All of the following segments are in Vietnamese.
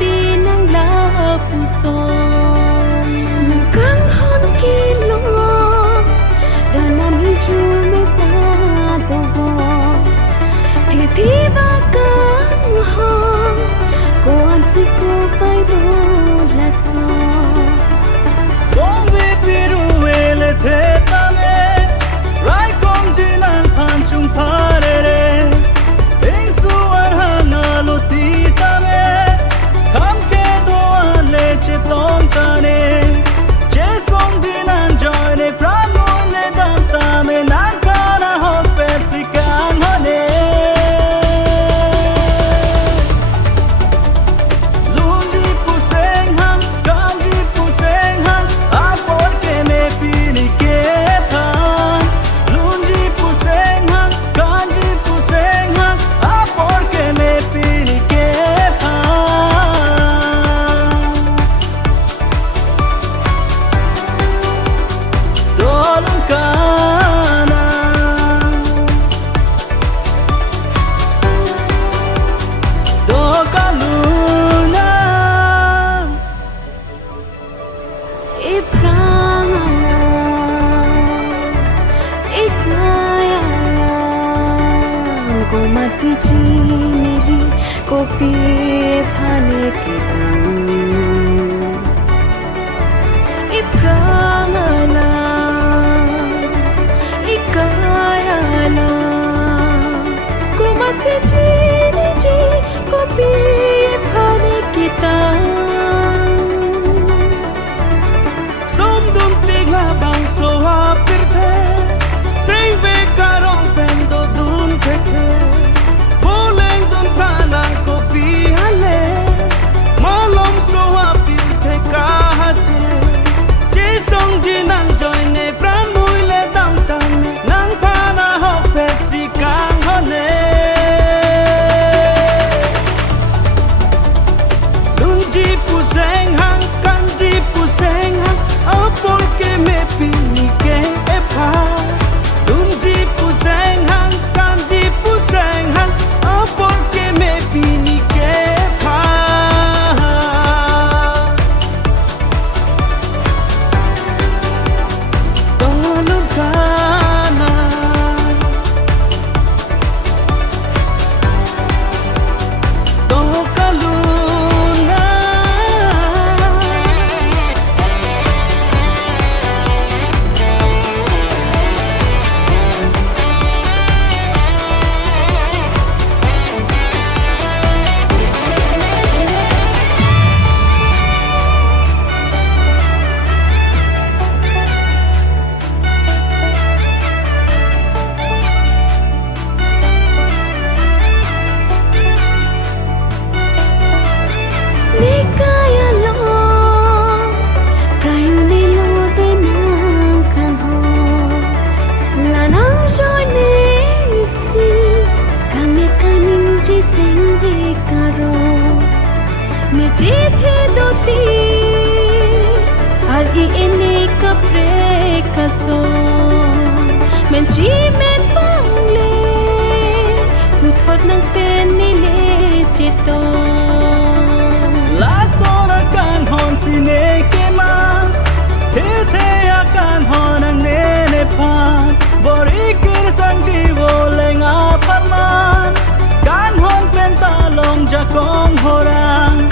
di nang la puso nang hon kilo dana mi chu me ta do bo thi ba kang hong kon si ko pai do la so con vi piru ele the ta me rai kom jin ang phan chung pha re re eng su ar ha na lo ti ta me kham ke do le che tong ta ne che song din ang joy ne pran mo le dam ta me nan ka na ho pe si kan ho ne ko masi chi ni ji ko pi phane ki dang I pramana I kayana ko masi chi ni ji ko pi phane ki dang som dum tigla bang so ha pirthe sei ve karong pen do dun the boleng dun kanang ko pi hale malom so ha pirthe ka ha che song din ang joy ne pran mui le dam tam nang pa na ho pe si kang ho ne dun ji pu seng hang kan ji pu seng hang porque me pini que epa dum di puseng hang kan di puseng hang porque me pini que epa tolong kana Jithe doti ar I ene kapre kaso men chi men phang le pu thot nang pen ni le cheto la sora kan hon si ne ke ma the akan hon ang ne ne pa bori kin san ji wo le nga parman kan hon pen ta long ja kong horang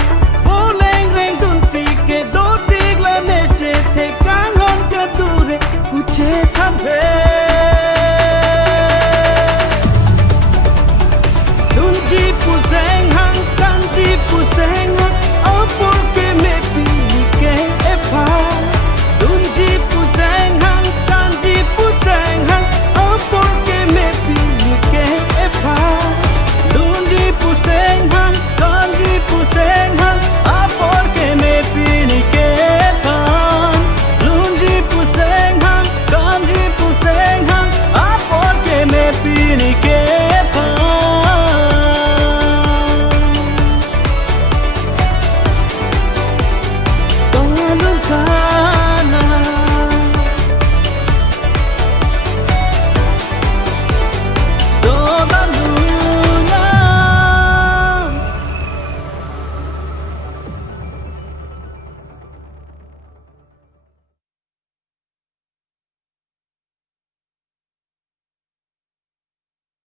che tham ve dun ji pu seng hang kan ji pu seng hang porque me pini que epa dun ji pu seng hang kan ji pu seng hang porque me pini que epa dun ji pu seng hang kan ji pu seng hang porque me pini que epa dun ji pu seng hang kan ji pu seng hang porque me pini que